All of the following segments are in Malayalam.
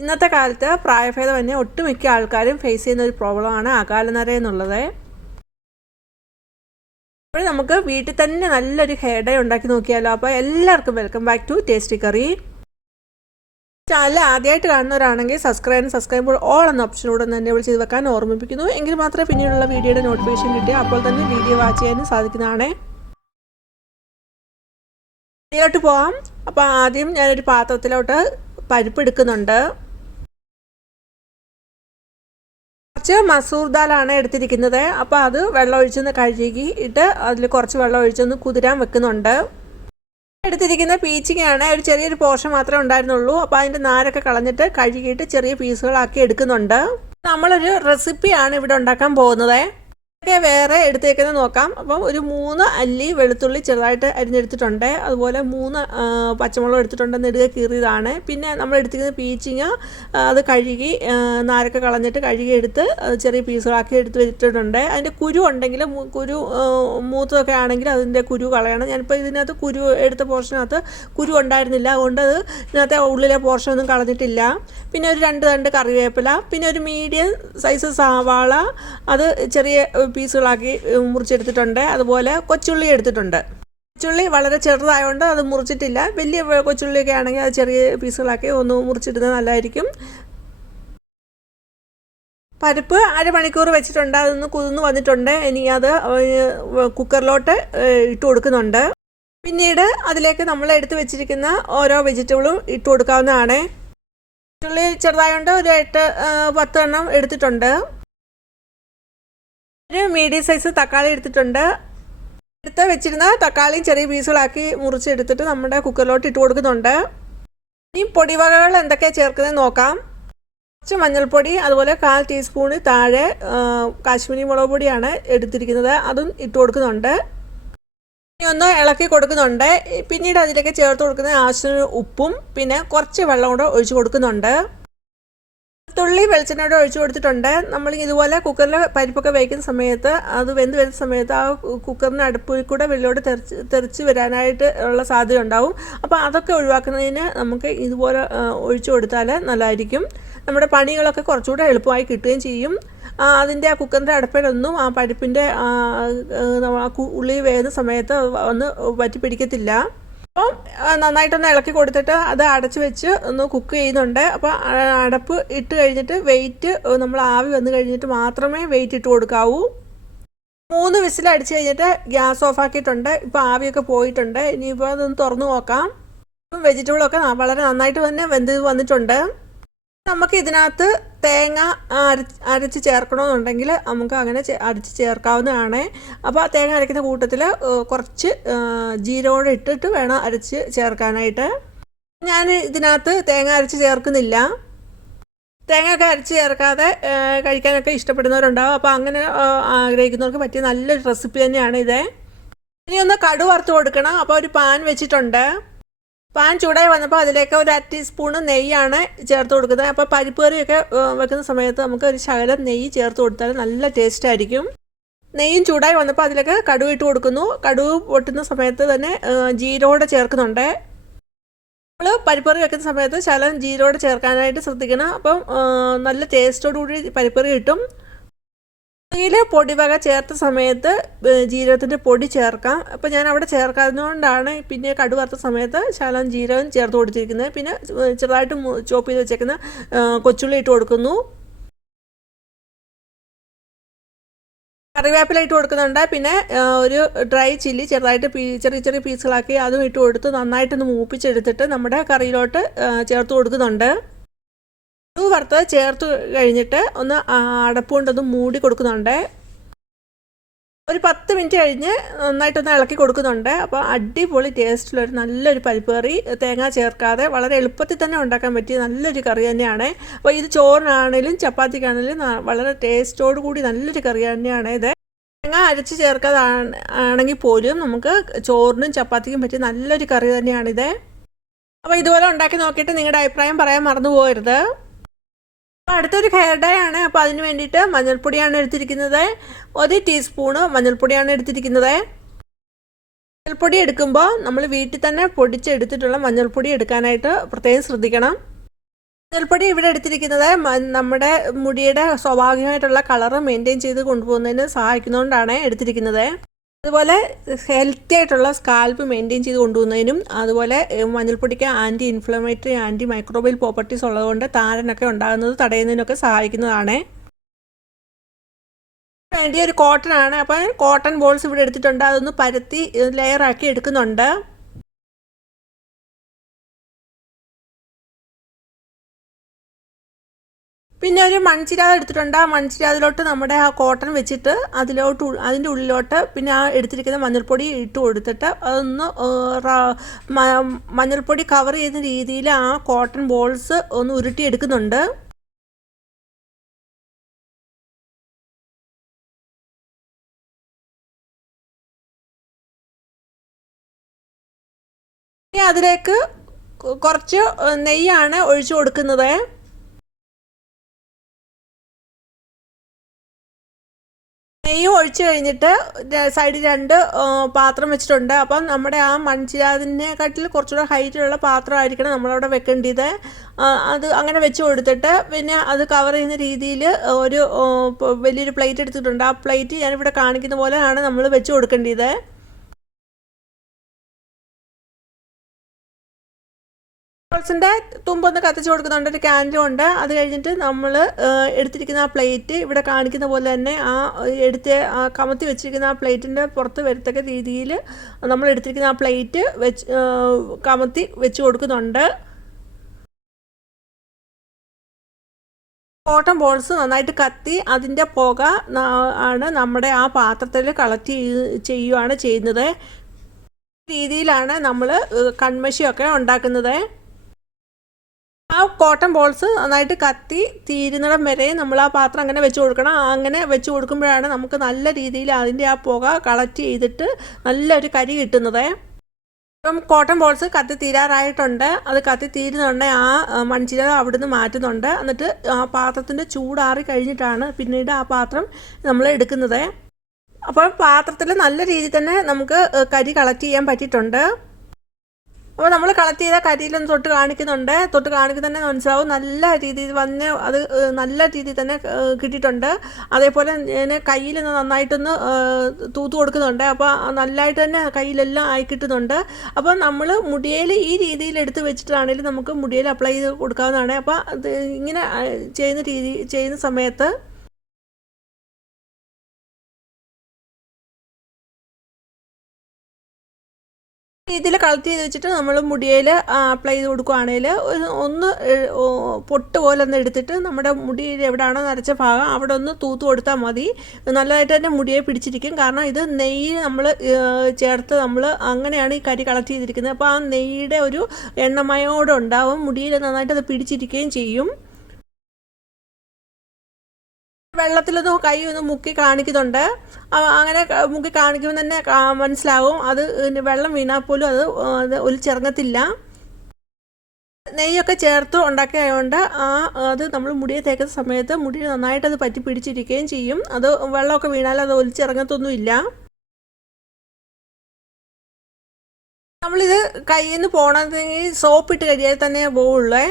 ഇന്നത്തെ കാലത്ത് പ്രായഭേദം തന്നെ ഒട്ടുമിക്ക ആൾക്കാരും ഫേസ് ചെയ്യുന്ന ഒരു പ്രോബ്ലമാണ് അകാലനര എന്നുള്ളത്. അപ്പോൾ നമുക്ക് വീട്ടിൽ തന്നെ നല്ലൊരു ഹെയർ ഉണ്ടാക്കി നോക്കിയാലോ? അപ്പോൾ എല്ലാവർക്കും welcome back to tasty curry channel ആദ്യമായിട്ട് കാണുന്നവരാണെങ്കിൽ സബ്സ്ക്രൈബ് സബ്സ്ക്രൈബ് ഓൾ എന്ന ഓപ്ഷനോട് തന്നെ വിളിച്ച് ചെയ്ത് വെക്കാൻ ഓർമ്മിപ്പിക്കുന്നു. എങ്കിൽ മാത്രമേ പിന്നീടുള്ള വീഡിയോയുടെ നോട്ടിഫിക്കേഷൻ കിട്ടിയ അപ്പോൾ തന്നെ വീഡിയോ വാച്ച് ചെയ്യാനും സാധിക്കുന്നതാണ്. വീഡിയോട്ട് പോവാം. അപ്പോൾ ആദ്യം ഞാനൊരു പാത്രത്തിലോട്ട് പരിപ്പ് എടുക്കുന്നുണ്ട്. കുറച്ച് മസൂർ ദാലാണ് എടുത്തിരിക്കുന്നത്. അപ്പോൾ അത് വെള്ളം ഒഴിച്ചൊന്ന് കഴുകി ഇട്ട് അതിൽ കുറച്ച് വെള്ളം ഒഴിച്ചൊന്ന് കുതിരാൻ വെക്കുന്നുണ്ട്. എടുത്തിരിക്കുന്ന പീച്ചിങ്ങയാണ് ഒരു ചെറിയൊരു പോർഷൻ മാത്രമേ ഉണ്ടായിരുന്നുള്ളൂ. അപ്പോൾ അതിന്റെ നാരൊക്കെ കളഞ്ഞിട്ട് കഴുകിയിട്ട് ചെറിയ പീസുകളാക്കി എടുക്കുന്നുണ്ട്. നമ്മളൊരു റെസിപ്പിയാണ് ഇവിടെ ഉണ്ടാക്കാൻ പോകുന്നത്. ഒക്കെ വേറെ എടുത്തേക്കുന്നത് നോക്കാം. അപ്പം ഒരു മൂന്ന് അല്ലി വെളുത്തുള്ളി ചെറുതായിട്ട് അരിഞ്ഞെടുത്തിട്ടുണ്ട്. അതുപോലെ മൂന്ന് പച്ചമുളക് എടുത്തിട്ടുണ്ട്. നെടുക കീറിയതാണ്. പിന്നെ നമ്മൾ എടുത്തിരിക്കുന്ന പീച്ചിങ്ങ അത് കഴുകി നാരൊക്കെ കളഞ്ഞിട്ട് കഴുകി എടുത്ത് ചെറിയ പീസുകളാക്കി എടുത്ത് വെച്ചിട്ടുണ്ട്. അതിന്റെ കുരു ഉണ്ടെങ്കിൽ കുരു മൂത്തതൊക്കെ ആണെങ്കിൽ അതിന്റെ കുരു കളയണം. ഞാനിപ്പോൾ ഇതിനകത്ത് കുരു എടുത്ത പോർഷനകത്ത് കുരു ഉണ്ടായിരുന്നില്ല. അതുകൊണ്ട് അത് ഇതിനകത്തെ ഉള്ളിലെ പോർഷൻ ഒന്നും കളഞ്ഞിട്ടില്ല. പിന്നെ ഒരു രണ്ട് രണ്ട് കറിവേപ്പില. പിന്നെ ഒരു മീഡിയം സൈസ് സവാള. അത് ചെറിയ പീസുകളാക്കി മുറിച്ചെടുത്തിട്ടുണ്ട്. അതുപോലെ കൊച്ചുള്ളി എടുത്തിട്ടുണ്ട്. കൊച്ചുള്ളി വളരെ ചെറുതായതുകൊണ്ട് അത് മുറിച്ചിട്ടില്ല. വലിയ കൊച്ചുള്ളിയൊക്കെ ആണെങ്കിൽ അത് ചെറിയ പീസുകളാക്കി ഒന്ന് മുറിച്ചിടുന്നത് നല്ലതായിരിക്കും. പരിപ്പ് അരമണിക്കൂർ വെച്ചിട്ടുണ്ട്. അതൊന്ന് കുതിർന്ന് വന്നിട്ടുണ്ട്. ഇനി അത് കുക്കറിലോട്ട് ഇട്ട് കൊടുക്കുന്നുണ്ട്. പിന്നീട് അതിലേക്ക് നമ്മൾ എടുത്ത് വെച്ചിരിക്കുന്ന ഓരോ വെജിറ്റബിളും ഇട്ട് കൊടുക്കാവുന്നതാണ്. ചെറുതായതുകൊണ്ട് ഒരു എട്ട് പത്ത് എണ്ണം എടുത്തിട്ടുണ്ട്. ഒരു മീഡിയം സൈസ് തക്കാളി എടുത്തിട്ടുണ്ട്. എടുത്ത് വെച്ചിരുന്ന തക്കാളി ചെറിയ പീസുകളാക്കി മുറിച്ചെടുത്തിട്ട് നമ്മുടെ കുക്കറിലോട്ട് ഇട്ട് കൊടുക്കുന്നുണ്ട്. ഇനി പൊടിവകകൾ എന്തൊക്കെയാണ് ചേർക്കുന്നത് നോക്കാം. കുറച്ച് മഞ്ഞൾപ്പൊടി അതുപോലെ കാൽ ടീസ്പൂണ് താഴെ കാശ്മീരി മുളക് പൊടിയാണ് എടുത്തിരിക്കുന്നത്. അതും ഇട്ട് കൊടുക്കുന്നുണ്ട്. ഇനി ഒന്ന് ഇളക്കി കൊടുക്കുന്നുണ്ട്. പിന്നീട് അതിലേക്ക് ചേർത്ത് കൊടുക്കുന്ന ആവശ്യത്തിന് ഉപ്പും പിന്നെ കുറച്ച് വെള്ളം കൂടെ ഒഴിച്ച് കൊടുക്കുന്നുണ്ട്. തുള്ളി വെളിച്ചെണ്ണയോടെ ഒഴിച്ചു കൊടുത്തിട്ടുണ്ട്. നമ്മൾ ഇതുപോലെ കുക്കറിൽ പരിപ്പൊക്കെ വയ്ക്കുന്ന സമയത്ത് അത് വെന്ത് വരുന്ന സമയത്ത് ആ കുക്കറിന്റെ അടുപ്പിൽ കൂടെ വെള്ളിയോട് തെറിച്ച് തെറിച്ച് വരാനായിട്ട് ഉള്ള സാധ്യത ഉണ്ടാവും. അപ്പോൾ അതൊക്കെ ഒഴിവാക്കുന്നതിന് നമുക്ക് ഇതുപോലെ ഒഴിച്ചു കൊടുത്താൽ നല്ലതായിരിക്കും. നമ്മുടെ പണികളൊക്കെ കുറച്ചുകൂടെ എളുപ്പമായി കിട്ടുകയും ചെയ്യും. അതിന്റെ ആ കുക്കറിന്റെ അടുപ്പിലൊന്നും ആ പരിപ്പിന്റെ ഉള്ളി വേകുന്ന സമയത്ത് ഒന്ന് പറ്റി പിടിക്കത്തില്ല അപ്പം നന്നായിട്ടൊന്ന് ഇളക്കി കൊടുത്തിട്ട് അത് അടച്ച് വെച്ച് ഒന്ന് കുക്ക് ചെയ്യുന്നുണ്ട്. അപ്പോൾ അടപ്പ് ഇട്ട് കഴിഞ്ഞിട്ട് വെയിറ്റ് നമ്മൾ ആവി വന്നു കഴിഞ്ഞിട്ട് മാത്രമേ വെയിറ്റ് ഇട്ട് കൊടുക്കാവൂ. മൂന്ന് വിസിൽ അടിച്ച് കഴിഞ്ഞിട്ട് ഗ്യാസ് ഓഫ് ആക്കിയിട്ടുണ്ട്. ഇപ്പോൾ ആവിയൊക്കെ പോയിട്ടുണ്ട്. ഇനിയിപ്പോൾ അതൊന്ന് തുറന്നു നോക്കാം. വെജിറ്റബിളൊക്കെ വളരെ നന്നായിട്ട് തന്നെ വെന്ത് വന്നിട്ടുണ്ട്. നമുക്ക് ഇതിനകത്ത് തേങ്ങ അരച്ച് അരച്ച് ചേർക്കണമെന്നുണ്ടെങ്കിൽ നമുക്ക് അങ്ങനെ അരച്ച് ചേർക്കാവുന്നതാണ്. അപ്പോൾ തേങ്ങ അരയ്ക്കുന്ന കൂട്ടത്തിൽ കുറച്ച് ജീരകം ഇട്ടിട്ട് വേണം അരച്ച് ചേർക്കാനായിട്ട്. ഞാൻ ഇതിനകത്ത് തേങ്ങ അരച്ച് ചേർക്കുന്നില്ല. തേങ്ങയൊക്കെ അരച്ച് ചേർക്കാതെ കഴിക്കാനൊക്കെ ഇഷ്ടപ്പെടുന്നവരുണ്ടാവും. അപ്പോൾ അങ്ങനെ ആഗ്രഹിക്കുന്നവർക്ക് പറ്റിയ നല്ലൊരു റെസിപ്പി തന്നെയാണ് ഇത് ഇനി ഒന്ന് കടു വറുത്ത് കൊടുക്കണം. അപ്പോൾ ഒരു പാൻ വെച്ചിട്ടുണ്ട്. പാൻ ചൂടായി വന്നപ്പോൾ അതിലേക്ക് ഒരു അര ടീസ്പൂണ് നെയ്യാണ് ചേർത്ത് കൊടുക്കുന്നത്. അപ്പോൾ പരിപ്പ് കറിയൊക്കെ വെക്കുന്ന സമയത്ത് നമുക്ക് ഒരു ശകലം നെയ്യ് ചേർത്ത് കൊടുത്താൽ നല്ല ടേസ്റ്റ് ആയിരിക്കും. നെയ്യും ചൂടായി വന്നപ്പോൾ അതിലേക്ക് കടുവ് ഇട്ട് കൊടുക്കുന്നു. കടുവ് പൊട്ടുന്ന സമയത്ത് തന്നെ ജീരോടെ ചേർക്കുന്നുണ്ട്. നമ്മൾ പരിപ്പറി വെക്കുന്ന സമയത്ത് ശകലം ജീരോടെ ചേർക്കാനായിട്ട് ശ്രദ്ധിക്കണം. അപ്പം നല്ല ടേസ്റ്റോടുകൂടി പരിപ്പറി കിട്ടും. ഇതിൽ പൊടിവക ചേർത്ത സമയത്ത് ജീരകത്തിന്റെ പൊടി ചേർക്കാം. അപ്പോൾ ഞാൻ അവിടെ ചേർക്കാത്തതുകൊണ്ടാണ് പിന്നെ കടു വറുത്ത സമയത്ത് ശാലം ജീരകം ചേർത്ത് കൊടുത്തിരിക്കുന്നത്. പിന്നെ ചെറുതായിട്ട് ചോപ്പ് ചെയ്ത് വെച്ചേക്കുന്ന കൊച്ചുള്ളി ഇട്ട് കൊടുക്കുന്നു. കറിവേപ്പില ഇട്ട് കൊടുക്കുന്നുണ്ട്. പിന്നെ ഒരു ഡ്രൈ ചില്ലി ചെറുതായിട്ട് പീ ചെറിയ ചെറിയ പീസുകളാക്കി അതും ഇട്ട് കൊടുത്ത് നന്നായിട്ടൊന്ന് മൂപ്പിച്ചെടുത്തിട്ട് നമ്മുടെ കറിയിലോട്ട് ചേർത്ത് കൊടുക്കുന്നുണ്ട്. കടുക് വറുത്തത് ചേർത്ത് കഴിഞ്ഞിട്ട് ഒന്ന് അടപ്പ് അടപ്പുകൊണ്ടൊന്ന് മൂടി കൊടുക്കുന്നുണ്ട്. ഒരു പത്ത് മിനിറ്റ് കഴിഞ്ഞ് നന്നായിട്ടൊന്ന് ഇളക്കി കൊടുക്കുന്നുണ്ട്. അപ്പോൾ അടിപൊളി ടേസ്റ്റിലൊരു നല്ലൊരു പരിപ്പ് കറി തേങ്ങ ചേർക്കാതെ വളരെ എളുപ്പത്തിൽ തന്നെ ഉണ്ടാക്കാൻ പറ്റിയ നല്ലൊരു കറി തന്നെയാണ്. അപ്പോൾ ഇത് ചോറിനാണെങ്കിലും ചപ്പാത്തിക്കാണെങ്കിലും വളരെ ടേസ്റ്റോട് കൂടി നല്ലൊരു കറി തന്നെയാണ് ഇത്. തേങ്ങ അരച്ച് ചേർക്കാതെ ആണെങ്കിൽ പോലും നമുക്ക് ചോറിനും ചപ്പാത്തിക്കും പറ്റിയ നല്ലൊരു കറി തന്നെയാണിത് അപ്പോൾ ഇതുപോലെ ഉണ്ടാക്കി നോക്കിയിട്ട് നിങ്ങളുടെ അഭിപ്രായം പറയാൻ മറന്നു പോകരുത് അടുത്തൊരു ഹെയർ ഡൈ ആണ്. അപ്പോൾ അതിന് വേണ്ടിയിട്ട് മഞ്ഞൾപ്പൊടിയാണ് എടുത്തിരിക്കുന്നത്. ഒരു ടീസ്പൂണ് മഞ്ഞൾപ്പൊടിയാണ് എടുത്തിരിക്കുന്നത്. മഞ്ഞൾപ്പൊടി എടുക്കുമ്പോൾ നമ്മൾ വീട്ടിൽ തന്നെ പൊടിച്ചെടുത്തിട്ടുള്ള മഞ്ഞൾപ്പൊടി എടുക്കാനായിട്ട് പ്രത്യേകം ശ്രദ്ധിക്കണം. മഞ്ഞൾപ്പൊടി ഇവിടെ എടുത്തിരിക്കുന്നത് നമ്മുടെ മുടിയുടെ സ്വാഭാവികമായിട്ടുള്ള കളറ് മെയിന്റെയിൻ ചെയ്ത് കൊണ്ടുപോകുന്നതിന് സഹായിക്കുന്നതുകൊണ്ടാണ് എടുത്തിരിക്കുന്നത്. അതുപോലെ ഹെൽത്തി ആയിട്ടുള്ള സ്കാൽപ്പ് മെയിന്റെയിൻ ചെയ്ത് കൊണ്ടുപോകുന്നതിനും അതുപോലെ മഞ്ഞൾപ്പൊടിക്ക് anti inflammatory anti microbial properties ഉള്ളതുകൊണ്ട് താരനൊക്കെ ഉണ്ടാകുന്നത് തടയുന്നതിനൊക്കെ സഹായിക്കുന്നതാണ്. വേണ്ടിയ ഒരു കോട്ടൺ ആണ്. അപ്പം കോട്ടൺ ബോൾസ് ഇവിടെ എടുത്തിട്ടുണ്ട്. അതൊന്ന് പരത്തി ലെയറാക്കി എടുക്കുന്നുണ്ട്. പിന്നെ ഒരു മൺചിരാത് എടുത്തിട്ടുണ്ട്. ആ മൺചിരാതിലോട്ട് നമ്മുടെ ആ കോട്ടൺ വെച്ചിട്ട് അതിലോട്ട് അതിന്റെ ഉള്ളിലോട്ട് പിന്നെ ആ എടുത്തിരിക്കുന്ന മഞ്ഞൾപ്പൊടി ഇട്ട് കൊടുത്തിട്ട് അതൊന്ന് മഞ്ഞൾപ്പൊടി കവർ ചെയ്യുന്ന രീതിയിൽ ആ കോട്ടൺ ബോൾസ് ഒന്ന് ഉരുട്ടി എടുക്കുന്നുണ്ട് ഇനി അതിലേക്ക് കുറച്ച് നെയ്യാണ് ഒഴിച്ചു കൊടുക്കുന്നത്. നെയ്യ് ഒഴിച്ച് കഴിഞ്ഞിട്ട് സൈഡിൽ രണ്ട് പാത്രം വെച്ചിട്ടുണ്ട്. അപ്പം നമ്മുടെ ആ മൺചിരാതിനെക്കാട്ടിൽ കുറച്ചുകൂടെ ഹൈറ്റിലുള്ള പാത്രമായിരിക്കണം നമ്മളവിടെ വെക്കേണ്ടത്. അത് അങ്ങനെ വെച്ച് കൊടുത്തിട്ട് പിന്നെ അത് കവർ ചെയ്യുന്ന രീതിയിൽ ഒരു വലിയൊരു പ്ലേറ്റ് എടുത്തിട്ടുണ്ട്. ആ പ്ലേറ്റ് ഞാനിവിടെ കാണിക്കുന്ന പോലെയാണ് നമ്മൾ വെച്ച് കൊടുക്കേണ്ടത്. ബോൾസിന്റെ തുമ്പൊന്ന് കത്തിച്ച് കൊടുക്കുന്നുണ്ട് ഒരു ക്യാൻഡിലും ഉണ്ട്. അത് കഴിഞ്ഞിട്ട് നമ്മൾ എടുത്തിരിക്കുന്ന ആ പ്ലേറ്റ് ഇവിടെ കാണിക്കുന്ന പോലെ തന്നെ ആ എടുത്ത് ആ കമത്തി വെച്ചിരിക്കുന്ന ആ പ്ലേറ്റിന്റെ പുറത്ത് വരത്തക്ക രീതിയിൽ നമ്മൾ എടുത്തിരിക്കുന്ന ആ പ്ലേറ്റ് വെച്ച് കമത്തി വെച്ച് കൊടുക്കുന്നുണ്ട്. കോട്ടൺ ബോൾസ് നന്നായിട്ട് കത്തി അതിന്റെ പുക ആണ് നമ്മുടെ ആ പാത്രത്തിൽ കളക്ട് ചെയ്യുകയാണ് ചെയ്യുന്നത്. രീതിയിലാണ് നമ്മൾ കൺമശിയൊക്കെ ഉണ്ടാക്കുന്നത്. ആ കോട്ടൺ ബോൾസ് നന്നായിട്ട് കത്തി തീരുന്നിടം വരെ നമ്മൾ ആ പാത്രം അങ്ങനെ വെച്ച് കൊടുക്കണം. അങ്ങനെ വെച്ച് കൊടുക്കുമ്പോഴാണ് നമുക്ക് നല്ല രീതിയിൽ അതിന്റെ ആ പുക കളക്ട് ചെയ്തിട്ട് നല്ലൊരു കരി കിട്ടുന്നത്. ഇപ്പം കോട്ടൺ ബോൾസ് കത്തി തീരാറായിട്ടുണ്ട്. അത് കത്തി തീരുന്നുണ്ട് ആ മൺചിര അവിടുന്ന് മാറ്റുന്നുണ്ട്. എന്നിട്ട് ആ പാത്രത്തിന്റെ ചൂടാറി കഴിഞ്ഞിട്ടാണ് പിന്നീട് ആ പാത്രം നമ്മൾ എടുക്കുന്നത്. അപ്പോൾ പാത്രത്തിൽ നല്ല രീതിയിൽ തന്നെ നമുക്ക് കരി കളക്ട് ചെയ്യാൻ പറ്റിയിട്ടുണ്ട്. അപ്പോൾ നമ്മൾ കളക്ട് ചെയ്ത കരിയിലൊന്ന് തൊട്ട് കാണിക്കുന്നുണ്ട്. തൊട്ട് കാണിക്കുന്ന തന്നെ മനസ്സിലാവും. നല്ല രീതിയിൽ വന്ന് അത് നല്ല രീതിയിൽ തന്നെ കിട്ടിയിട്ടുണ്ട്. അതേപോലെ ഞാൻ കയ്യിൽ നന്നായിട്ടൊന്ന് തൂത്ത് കൊടുക്കുന്നുണ്ട്. അപ്പോൾ നല്ലതായിട്ട് തന്നെ കയ്യിലെല്ലാം ആയി കിട്ടുന്നുണ്ട്. അപ്പോൾ നമ്മൾ മുടിയിൽ ഈ രീതിയിൽ എടുത്ത് വെച്ചിട്ടാണെങ്കിലും നമുക്ക് മുടിയിൽ അപ്ലൈ ചെയ്ത് കൊടുക്കാവുന്നതാണ്. അപ്പോൾ ഇങ്ങനെ ചെയ്യുന്ന രീതി ചെയ്യുന്ന സമയത്ത് രീതിയിൽ കളക്ട് ചെയ്ത് വെച്ചിട്ട് നമ്മൾ മുടിയിൽ അപ്ലൈ ചെയ്ത് കൊടുക്കുകയാണെങ്കിൽ ഒന്ന് പൊട്ട് പോലെ ഒന്ന് എടുത്തിട്ട് നമ്മുടെ മുടിയിൽ എവിടെയാണോ നരച്ച ഭാഗം അവിടെ ഒന്ന് തൂത്ത് കൊടുത്താൽ മതി. നല്ലതായിട്ട് തന്നെ മുടിയെ പിടിച്ചിരിക്കും. കാരണം ഇത് നെയ്യ് നമ്മൾ ചേർത്ത് നമ്മൾ അങ്ങനെയാണ് ഈ കരി കളക്ട് ചെയ്തിരിക്കുന്നത്. അപ്പോൾ ആ നെയ്യുടെ ഒരു എണ്ണമയോടെ ഉണ്ടാവും മുടിയിൽ നന്നായിട്ട് അത് പിടിച്ചിരിക്കുകയും ചെയ്യും. വെള്ളത്തിലൊന്ന് കൈ ഒന്ന് മുക്കി കാണിക്കുന്നുണ്ട്. അങ്ങനെ മുക്കി കാണിക്കുമ്പോൾ തന്നെ മനസ്സിലാവും അത് വെള്ളം വീണാൽ പോലും അത് ഒലിച്ചിറങ്ങത്തില്ല. നെയ്യൊക്കെ ചേർത്ത് ഉണ്ടാക്കിയതുകൊണ്ട് ആ അത് നമ്മൾ മുടിയെ തേക്കുന്ന സമയത്ത് മുടി നന്നായിട്ട് അത് പറ്റി പിടിച്ചിരിക്കുകയും ചെയ്യും. അത് വെള്ളമൊക്കെ വീണാൽ അത് ഒലിച്ചിറങ്ങത്തൊന്നുമില്ല. നമ്മളിത് കയ്യിൽ നിന്ന് പോകണമെങ്കിൽ സോപ്പിട്ട് കഴിയാൽ തന്നെ പോവുള്ളേ.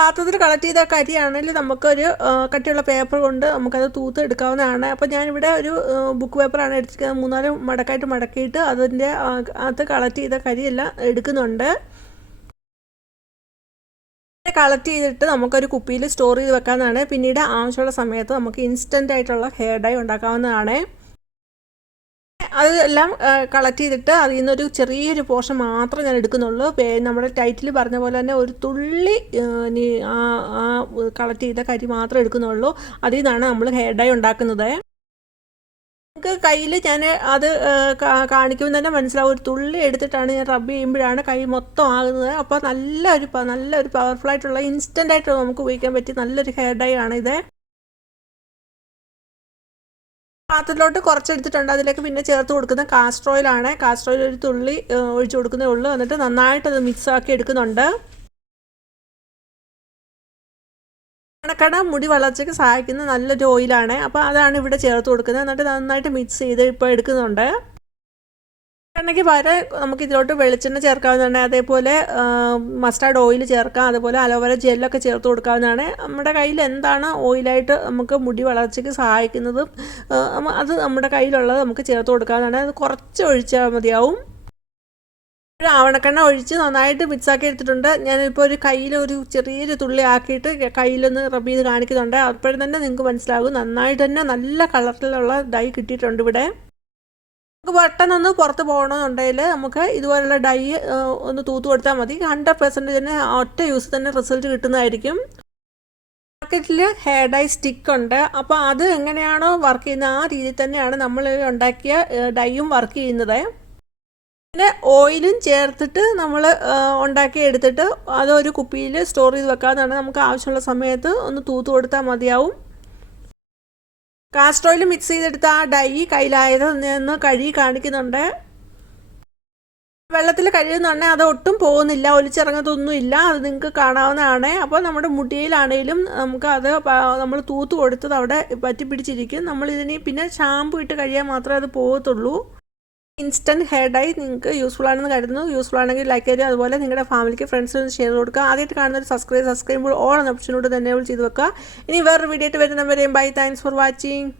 പാത്രത്തിൽ കളക്ട് ചെയ്ത കരിയാണെങ്കിൽ നമുക്കൊരു കട്ടിയുള്ള പേപ്പർ കൊണ്ട് നമുക്കത് തൂത്ത് എടുക്കാവുന്നതാണ്. അപ്പോൾ ഞാനിവിടെ ഒരു ബുക്ക് പേപ്പറാണ് എടുത്തിരിക്കുന്നത്. മൂന്നാൽ മടക്കായിട്ട് മടക്കിയിട്ട് അതിന്റെ അത് കളക്ട് ചെയ്ത കരിയെല്ലാം എടുക്കുന്നുണ്ട്. കളക്ട് ചെയ്തിട്ട് നമുക്കൊരു കുപ്പിയിൽ സ്റ്റോർ ചെയ്ത് വെക്കാവുന്നതാണ്. പിന്നീട് ആവശ്യമുള്ള സമയത്ത് നമുക്ക് ഇൻസ്റ്റന്റ് ആയിട്ടുള്ള ഹെയർ ഡൈ ഉണ്ടാക്കാവുന്നതാണ്. അതെല്ലാം കളക്ട് ചെയ്തിട്ട് അതിൽ നിന്നൊരു ചെറിയൊരു പോർഷൻ മാത്രം ഞാൻ എടുക്കുന്നുള്ളൂ. നമ്മുടെ ടൈറ്റിൽ പറഞ്ഞ പോലെ തന്നെ ഒരു തുള്ളി ആ, കളക്ട് ചെയ്ത കരി മാത്രം എടുക്കുന്നുള്ളൂ. അതിൽ നിന്നാണ് നമ്മൾ ഹെയർ ഡൈ ഉണ്ടാക്കുന്നത്. നമുക്ക് കയ്യിൽ ഞാൻ അത് കാണിക്കുമ്പോൾ തന്നെ മനസ്സിലാവും. ഒരു തുള്ളി എടുത്തിട്ടാണ് ഞാൻ റബ്ബ് ചെയ്യുമ്പോഴാണ് കൈ മൊത്തം ആകുന്നത്. അപ്പോൾ നല്ലൊരു നല്ലൊരു പവർഫുൾ ആയിട്ടുള്ള ഇൻസ്റ്റന്റ് ആയിട്ട് നമുക്ക് ഉപയോഗിക്കാൻ പറ്റിയ നല്ലൊരു ഹെയർ ഡൈ ആണ് ഇത് പാത്രത്തിലോട്ട് കുറച്ചെടുത്തിട്ടുണ്ട്. അതിലേക്ക് പിന്നെ ചേർത്ത് കൊടുക്കുന്ന കാസ്റ്റർ ഓയിലാണ് കാസ്റ്റർ ഓയിൽ ഒരു തുള്ളി ഒഴിച്ചു ഒഴിച്ച് കൊടുക്കുന്നേ ഉള്ളൂ. എന്നിട്ട് നന്നായിട്ട് അത് മിക്സ് ആക്കി എടുക്കുന്നുണ്ട്. കണക്കട മുടി വളർച്ചയ്ക്ക് സഹായിക്കുന്ന നല്ലൊരു ഓയിലാണ് അപ്പോൾ അതാണ് ഇവിടെ ചേർത്ത് കൊടുക്കുന്നത്. എന്നിട്ട് നന്നായിട്ട് മിക്സ് ചെയ്ത് ഇപ്പോൾ എടുക്കുന്നുണ്ട്. എണ്ണയ്ക്ക് പകരം നമുക്ക് ഇതിലോട്ട് വെളിച്ചെണ്ണ ചേർക്കാവുന്നതാണ്. അതേപോലെ മസ്റ്റാർഡ് ഓയിൽ ചേർക്കാം. അതുപോലെ അലോവേര ജെല്ലൊക്കെ ചേർത്ത് കൊടുക്കാവുന്നതാണ്. നമ്മുടെ കയ്യിൽ എന്താണ് ഓയിലായിട്ട് നമുക്ക് മുടി വളർച്ചയ്ക്ക് സഹായിക്കുന്നതും അത് നമ്മുടെ കയ്യിലുള്ളത് നമുക്ക് ചേർത്ത് കൊടുക്കാവുന്നതാണ്. അത് കുറച്ച് ഒഴിച്ചാൽ മതിയാവും. ആവണക്കെണ്ണ ഒഴിച്ച് നന്നായിട്ട് മിക്സാക്കി എടുത്തിട്ടുണ്ട്. ഞാനിപ്പോൾ ഒരു കയ്യിൽ ഒരു ചെറിയൊരു തുള്ളി ആക്കിയിട്ട് കയ്യിലൊന്ന് റബ് ചെയ്ത് കാണിക്കുന്നുണ്ട്. അപ്പോഴും തന്നെ നിങ്ങൾക്ക് മനസ്സിലാകും. നന്നായിട്ട് തന്നെ നല്ല കളറിലുള്ള ഡൈ കിട്ടിയിട്ടുണ്ട് ഇവിടെ. നമുക്ക് പെട്ടെന്നൊന്ന് പുറത്ത് പോകണമെന്നുണ്ടെങ്കിൽ നമുക്ക് ഇതുപോലുള്ള ഡൈ ഒന്ന് തൂത്ത് കൊടുത്താൽ മതി. ഹൺഡ്രഡ് തന്നെ ഒറ്റ യൂസ് തന്നെ റിസൾട്ട് കിട്ടുന്നതായിരിക്കും. മാർക്കറ്റിൽ ഹെയർ ഡൈ സ്റ്റിക്ക് ഉണ്ട്. അപ്പോൾ അത് എങ്ങനെയാണോ വർക്ക് ചെയ്യുന്നത് ആ രീതിയിൽ തന്നെയാണ് നമ്മൾ ഉണ്ടാക്കിയ ഡൈയും വർക്ക് ചെയ്യുന്നത്. പിന്നെ ഓയിലും ചേർത്തിട്ട് നമ്മൾ ഉണ്ടാക്കി എടുത്തിട്ട് ഒരു കുപ്പിയിൽ സ്റ്റോർ ചെയ്ത് വെക്കാവുന്നതാണ്. നമുക്ക് ആവശ്യമുള്ള സമയത്ത് ഒന്ന് തൂത്ത് കൊടുത്താൽ മതിയാവും. കാസ്റ്റർ ഓയിൽ മിക്സ് ചെയ്തെടുത്ത ആ ഡൈ കയ്യിലായത് നിന്ന് കഴുകി കാണിക്കുന്നുണ്ട്. വെള്ളത്തിൽ കഴുകുന്നുണ്ടെങ്കിൽ അത് ഒട്ടും പോകുന്നില്ല ഒലിച്ചിറങ്ങത്തൊന്നും ഇല്ല അത് നിങ്ങൾക്ക് കാണാവുന്നതാണ്. അപ്പോൾ നമ്മുടെ മുടിയിലാണേലും നമുക്ക് അത് നമ്മൾ തൂത്ത് കൊടുത്തത് അവിടെ പറ്റി പിടിച്ചിരിക്കും നമ്മൾ പിന്നെ ഷാമ്പു ഇട്ട് കഴിയാൻ മാത്രമേ അത് പോകത്തുള്ളൂ. ഇൻസ്റ്റന്റ് ഹെയർ ഡൈ നിങ്ങൾക്ക് യൂസ്ഫുൾ ആണെന്ന് കരുതുന്നു. യൂസ്ഫുൾ ആണെങ്കിൽ ലൈക്ക് ചെയ്യുക. അതുപോലെ നിങ്ങളുടെ ഫാമിലിക്ക് ഫ്രണ്ട്സിനും ഷെയർ കൊടുക്കുക. ആദ്യമായിട്ട് കാണുന്ന ഒരു സബ്സ്ക്രൈബ് സബ്സ്ക്രൈബ് ഓൾ എന്ന ഓപ്ഷനോട് തന്നെ ചെയ്ത് വെക്കുക. ഇനി വേറൊരു വീഡിയോ ആയിട്ട് വരുന്നവരെയും ബൈ താങ്ക്സ് ഫോർ വാച്ചിങ്